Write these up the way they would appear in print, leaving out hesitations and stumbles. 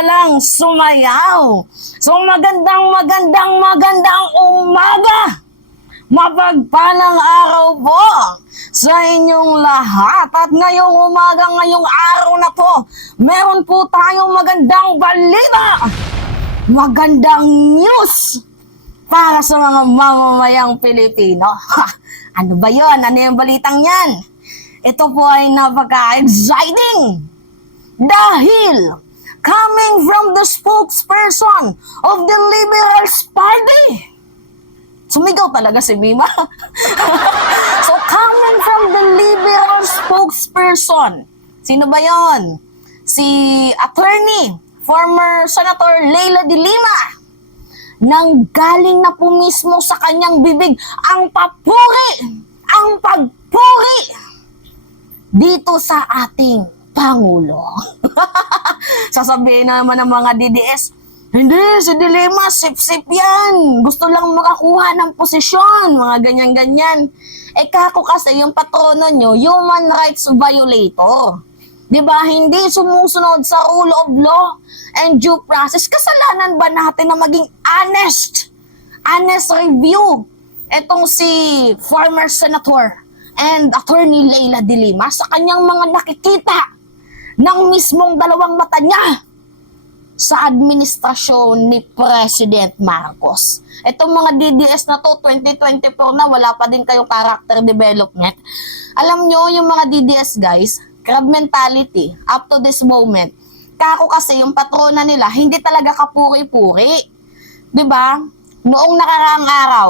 palang sumayaw. So magandang umaga! Mapagpalang araw po sa inyong lahat. At ngayong umaga, ngayong araw na to, meron po tayong magandang balita. Magandang news para sa mga mamamayang Pilipino. Ano ba yon? Ano yung balitang yan? Ito po ay napaka-exciting. Dahil coming from the spokesperson of the Liberals Party. Sumigaw talaga si Mima. So, coming from the liberal spokesperson. Sino ba yon? Si attorney, former Senator Leila de Lima. Nang galing na po mismo sa kanyang bibig ang papuri, ang pagpuri dito sa ating Pangulo. Sasabihin na naman ng mga DDS, hindi, si Dilema, sip-sip yan. Gusto lang makakuha ng posisyon, mga ganyan-ganyan. Kako kasi yung patrono nyo, human rights violator. Diba, hindi sumusunod sa rule of law and due process. Kasalanan ba natin na maging honest review? Etong si former senator and attorney Leila de Lima sa kanyang mga nakikita ng mismong dalawang mata niya sa administrasyon ni President Marcos. Itong mga DDS na to, 2024 na, wala pa din kayong character development. Alam nyo, yung mga DDS guys, crab mentality, up to this moment. Kako kasi yung patrona nila, hindi talaga kapuri-puri. Diba? Noong nakaraang araw,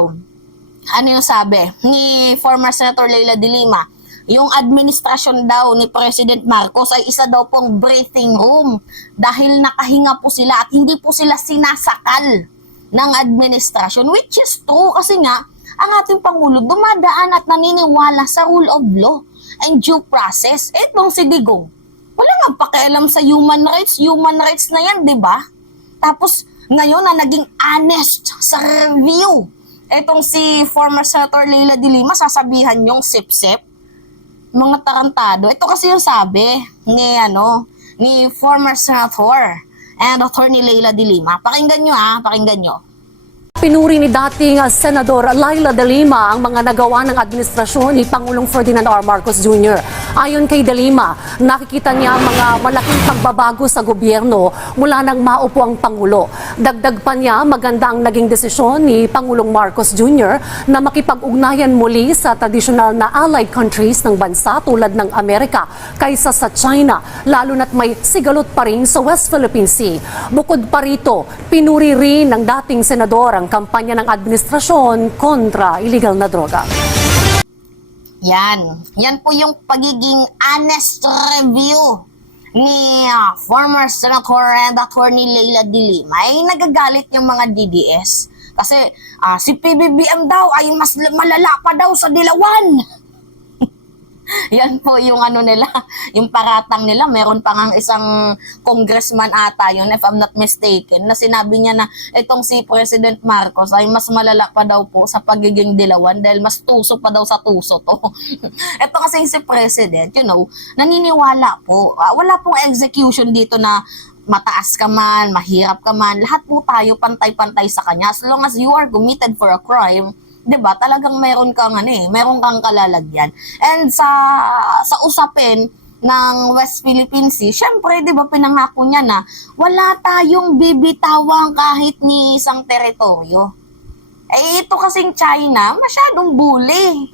ano yung sabi ni former Senator Leila de Lima? Yung administrasyon daw ni President Marcos ay isa daw pong breathing room dahil nakahinga po sila at hindi po sila sinasakal ng administrasyon, which is true kasi nga ang ating Pangulo dumadaan at naniniwala sa rule of law and due process. Etong si Digong, wala nga pakialam sa human rights na yan, di ba? Tapos ngayon na naging honest sa review. Etong si former Senator Leila de Lima, sasabihan yung sip-sip. Mga tarantado. Ito kasi yung sabi ni former senator and attorney Leila de Lima. Pakinggan nyo pakinggan nyo. Pinuri ni dating Senador Leila de Lima ang mga nagawa ng administrasyon ni Pangulong Ferdinand R. Marcos Jr. Ayon kay de Lima, nakikita niya mga malaking pagbabago sa gobyerno mula nang maupo ang Pangulo. Dagdag pa niya, maganda ang naging desisyon ni Pangulong Marcos Jr. na makipag-ugnayan muli sa tradisyonal na allied countries ng bansa tulad ng Amerika kaysa sa China, lalo na't may sigalot pa rin sa West Philippine Sea. Bukod pa rito, pinuri rin ng dating senador ang kampanya ng administrasyon kontra illegal na droga. Yan po yung pagiging honest review ni former Senator and attorney Leila de Lima. Ay nagagalit yung mga DDS kasi si PBBM daw ay mas malala pa daw sa Dilawan. Yan po yung nila, yung paratang nila. Meron pa ngang isang congressman ata yun, if I'm not mistaken, na sinabi niya na itong si President Marcos ay mas malala pa daw po sa pagiging Dilawan dahil mas tuso pa daw sa tuso to. Ito kasi si President, naniniwala po. Wala pong execution dito na mataas ka man, mahirap ka man. Lahat po tayo pantay-pantay sa kanya. As long as you are committed for a crime, 'di ba? Talagang meron kang meron kang kalalagyan. And sa usapin ng West Philippine Sea, syempre 'di ba pinangako niya na wala tayong bibitawang kahit ni isang teritoryo. Ito kasing China, masyadong bully.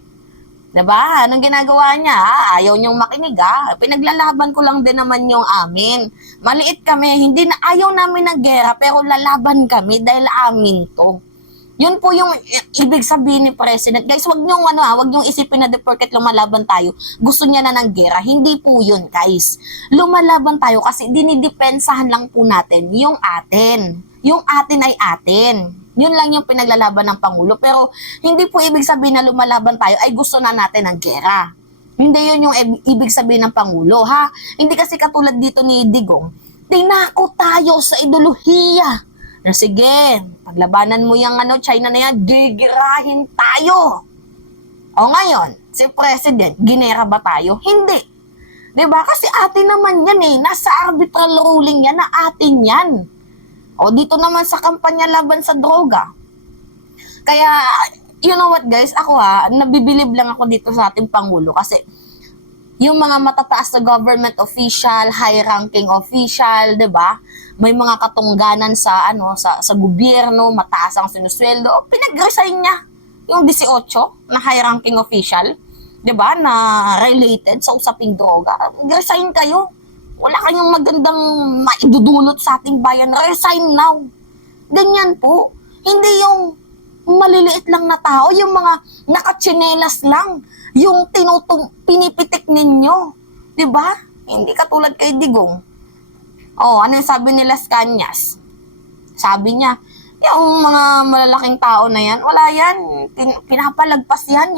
'Di ba? Anong ginagawa niya? Ayaw niyong makinig Pinaglalaban ko lang din naman yung amin. Maliit kami, hindi na ayaw namin ng gera pero lalaban kami dahil amin 'to. Yun po yung ibig sabihin ni President. Guys, wag niyong isipin na porket lumalaban tayo, gusto niya na ng gera. Hindi po yun, guys. Lumalaban tayo kasi dinidepensahan lang po natin yung atin. Yung atin ay atin. Yun lang yung pinaglalaban ng Pangulo. Pero hindi po ibig sabihin na lumalaban tayo ay gusto na natin ng gera. Hindi yun yung ibig sabihin ng Pangulo, ha? Hindi kasi katulad dito ni Digong. Tinako tayo sa ideolohiya. Na sige, paglabanan mo yung China na yan, gigirahin tayo. O ngayon, si President, ginera ba tayo? Hindi. Diba? Kasi atin naman yan eh. Nasa arbitral ruling yan na atin yan. O dito naman sa kampanya laban sa droga. Kaya, you know what guys, ako nabibilib lang ako dito sa ating Pangulo kasi yung mga matataas na government official, high-ranking official, 'di ba? May mga katungganan sa sa gobyerno, mataas ang sinusweldo, pinag-resign niya yung 18 na high-ranking official, 'di ba? Na related sa usaping droga. Resign kayo. Wala kayong magandang maidudulot sa ating bayan. Resign now. Ganyan po. Hindi yung maliliit lang na tao, yung mga nakatsinelas lang, yung pinipitik ninyo. Diba? Hindi katulad kay Digong. Ano yung sabi ni Las Cañas? Sabi niya, yung mga malalaking tao na yan, wala yan. Pinapalagpas yan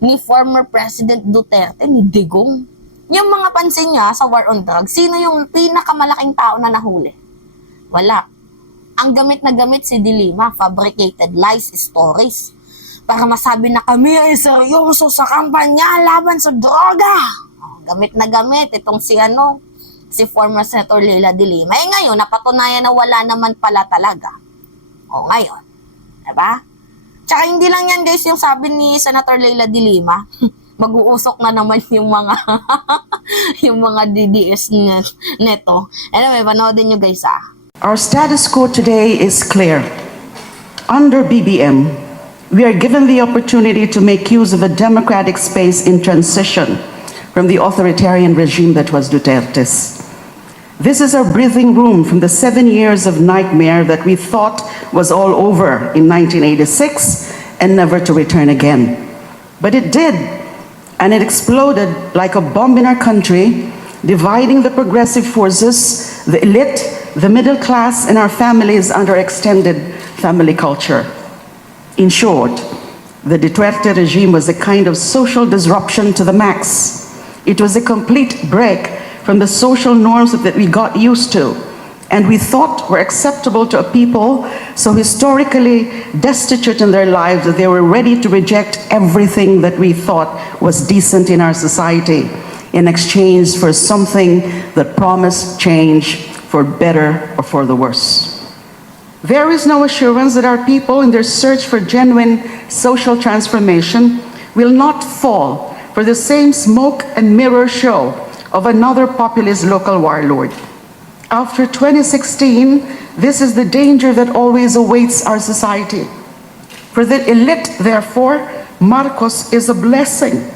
ni former President Duterte, ni Digong. Yung mga pansin niya sa war on drugs, sino yung pinakamalaking tao na nahuli? Wala. Ang gamit na gamit si De Lima, fabricated lies, stories. Para masabi na kami ay seryoso sa kampanya laban sa droga. Gamit na gamit itong si former Senator Leila De Lima. Ngayon, napatunayan na wala naman pala talaga. Ngayon. Diba? Tsaka hindi lang yan guys yung sabi ni Senator Leila De Lima. Mag-uusok na naman yung mga yung mga DDS neto. Anyway, panoodin nyo guys Our status quo today is clear. Under BBM, we are given the opportunity to make use of a democratic space in transition from the authoritarian regime that was Duterte's. This is our breathing room from the 7 years of nightmare that we thought was all over in 1986 and never to return again. But it did, and it exploded like a bomb in our country, dividing the progressive forces, the elite, the middle class, and our families under extended family culture. In short, the Duterte regime was a kind of social disruption to the max. It was a complete break from the social norms that we got used to and we thought were acceptable to a people so historically destitute in their lives that they were ready to reject everything that we thought was decent in our society in exchange for something that promised change for better or for the worse. There is no assurance that our people in their search for genuine social transformation will not fall for the same smoke and mirror show of another populist local warlord. After 2016, this is the danger that always awaits our society. For the elite, therefore, Marcos is a blessing.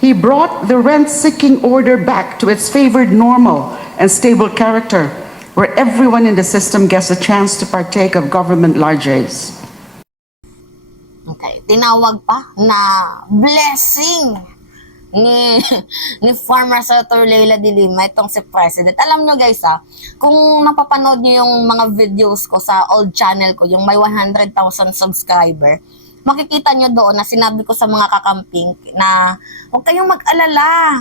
He brought the rent-seeking order back to its favored normal and stable character, where everyone in the system gets a chance to partake of government largesse. Okay, tinawag pa na blessing ni former Senator Leila De Lima itong si President. Alam nyo guys kung napapanood nyo yung mga videos ko sa old channel ko, yung may 100,000 subscriber, makikita nyo doon na sinabi ko sa mga kakamping na huwag kayong mag-alala.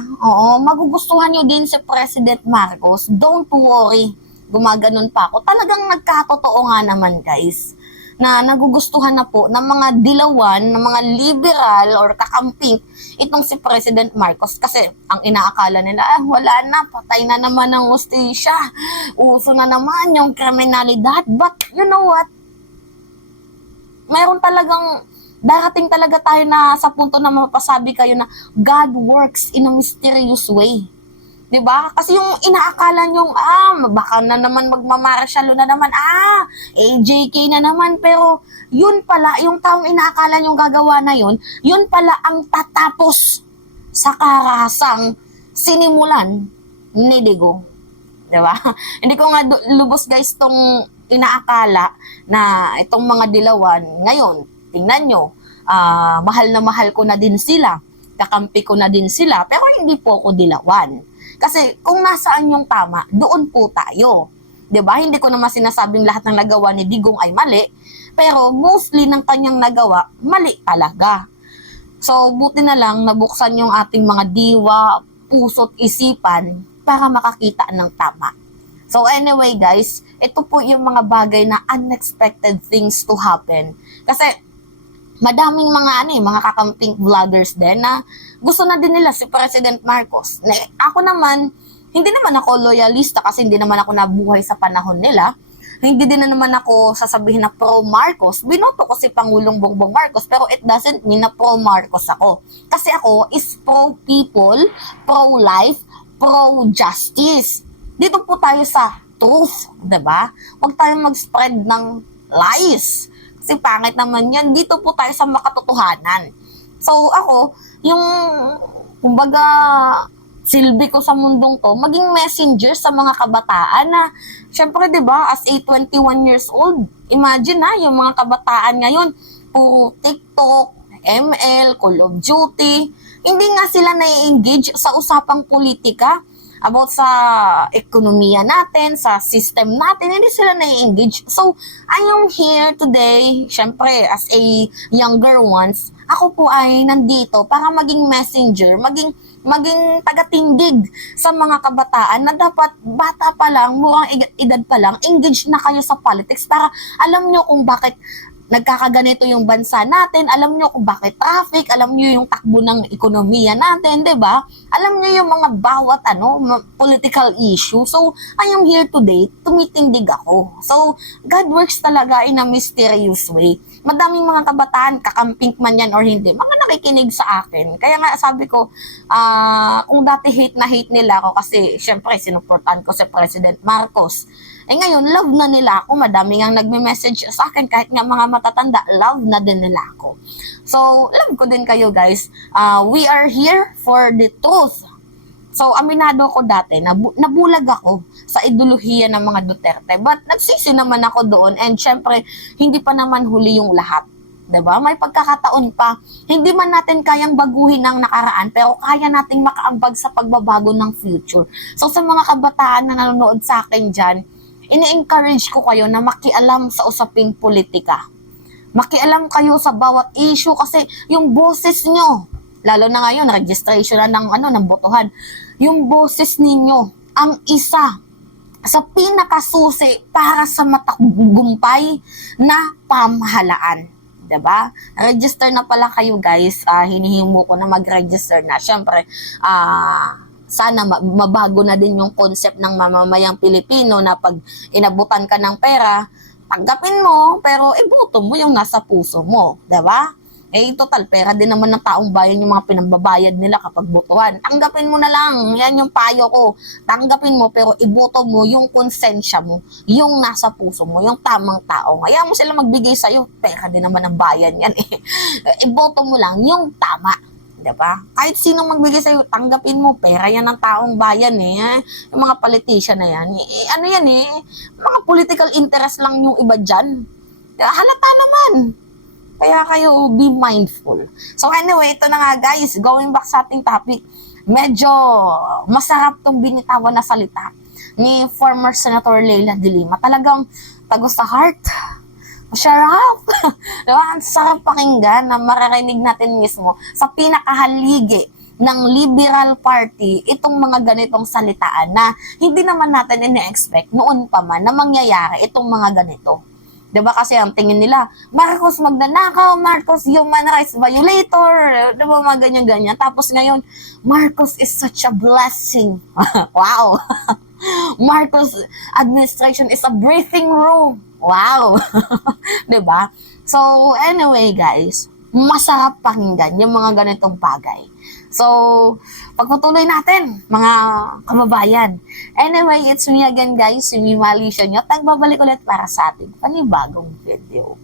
Magugustuhan nyo din si President Marcos. Don't worry. Gumaganon pa ako. Talagang nagkatotoo nga naman guys na nagugustuhan na po ng mga dilawan, ng mga liberal or kakamping itong si President Marcos kasi ang inaakala nila, wala na, patay na naman ang hustisya, uso na naman yung kriminalidad. But you know what? Mayroon talagang, darating talaga tayo na sa punto na mapasabi kayo na God works in a mysterious way. Diba? Kasi yung inaakala nyong, baka na naman magmamarshallo na naman, AJK na naman, pero yun pala, yung taong inaakala nyong gagawa na yun pala ang tatapos sa karasang sinimulan ni Digong. Diba? Hindi ko nga lubos guys tong inaakala na itong mga dilawan, ngayon, tingnan nyo, mahal na mahal ko na din sila, kakampi ko na din sila, pero hindi po ako dilawan. Kasi kung nasaan yung tama, doon po tayo. 'Di ba? Hindi ko naman sinasabing lahat ng nagawa ni Digong ay mali, pero mostly ng kanyang nagawa, mali talaga. So, buti na lang nabuksan yung ating mga diwa, puso't isipan para makakita ng tama. So anyway guys, ito po yung mga bagay na unexpected things to happen. Kasi madaming mga mga kakamping vloggers din na gusto na din nila si President Marcos. Ako naman, hindi naman ako loyalista kasi hindi naman ako nabuhay sa panahon nila. Hindi din na naman ako sasabihin na pro-Marcos. Binoto ko si Pangulong Bongbong Marcos, pero it doesn't mean na pro-Marcos ako. Kasi ako is pro-people, pro-life, pro-justice. Dito po tayo sa truth, diba? Huwag tayong mag-spread ng lies. Kasi pangit naman yan. Dito po tayo sa makatotohanan. So ako, yung, kumbaga, silbi ko sa mundong to, maging messenger sa mga kabataan na, syempre, di ba, as a 21 years old, imagine na, yung mga kabataan ngayon, puro TikTok, ML, Call of Duty, hindi nga sila na-engage sa usapang politika, about sa ekonomiya natin, sa system natin, hindi sila na-engage. So, I am here today, syempre, as a younger ones, ako po ay nandito para maging messenger, maging tagatindig sa mga kabataan na dapat bata pa lang, murang edad pa lang, engage na kayo sa politics para alam nyo kung bakit nagkakaganito yung bansa natin, alam nyo kung bakit traffic, alam nyo yung takbo ng ekonomiya natin, 'di ba? Alam nyo yung mga bawat political issue. So, I am here today, tumitindig ako. So, God works talaga in a mysterious way. Madaming mga kabataan, kakamping man yan or hindi, mga nakikinig sa akin. Kaya nga sabi ko, kung dati hate na hate nila ako kasi syempre sinuportahan ko si President Marcos. Ngayon, love na nila ako. Madami nga nagme-message sa akin kahit nga mga matatanda, love na din nila ako. So, love ko din kayo guys. We are here for the truth. So, aminado ko dati, nabulag ako sa ideolohiya ng mga Duterte. But nagsisi naman ako doon and syempre, hindi pa naman huli yung lahat. 'Di ba? May pagkakataon pa. Hindi man natin kayang baguhin ang nakaraan, pero kaya nating makaambag sa pagbabago ng future. So, sa mga kabataan na nanonood sa akin dyan, ini-encourage ko kayo na makialam sa usaping politika. Makialam kayo sa bawat issue kasi yung boses nyo, lalo na ngayon, registration na ng botohan, yung boses ninyo, ang isa sa pinakasusi para sa matagumpay na pamahalaan. Diba? Register na pala kayo guys, hinihimo ko na mag-register na. Siyempre, sana mabago na din yung concept ng mamamayang Pilipino na pag inabutan ka ng pera, tanggapin mo, pero iboto mo yung nasa puso mo, diba? Total, pera din naman ng taong bayan yung mga pinambabayad nila kapag botohan. Tanggapin mo na lang, yan yung payo ko. Tanggapin mo, pero iboto mo yung konsensya mo, yung nasa puso mo, yung tamang tao. Kaya mo sila magbigay sa'yo, pera din naman ng bayan yan eh. Iboto mo lang yung tama. Diba? Kahit sinong magbigay sa'yo, tanggapin mo, pera yan ng taong bayan eh. Yung mga politician na yan, mga political interest lang yung iba dyan. Halata naman. Kaya kayo, be mindful. So anyway, ito na nga guys, going back sa ating topic, medyo masarap tong binitawan na salita ni former Senator Leila de Lima. Talagang tagos sa heart. Masarap. Diba? Ang sarap pakinggan na maririnig natin mismo sa pinakahaligi ng Liberal Party itong mga ganitong salitaan na hindi naman natin ine-expect noon pa man na mangyayari itong mga ganito. Diba kasi ang tingin nila, Marcos magnanakaw, Marcos human rights violator, diba mga ganyan-ganyan. Tapos ngayon, Marcos is such a blessing. Wow! Marcos administration is a breathing room. Wow! Diba? So, anyway guys, masarap pakinggan yung mga ganitong bagay. So, pagpatuloy natin, mga kababayan. Anyway, it's me again guys, si Mimalisyon nyo. Tagbabalik ulit para sa ating panibagong video.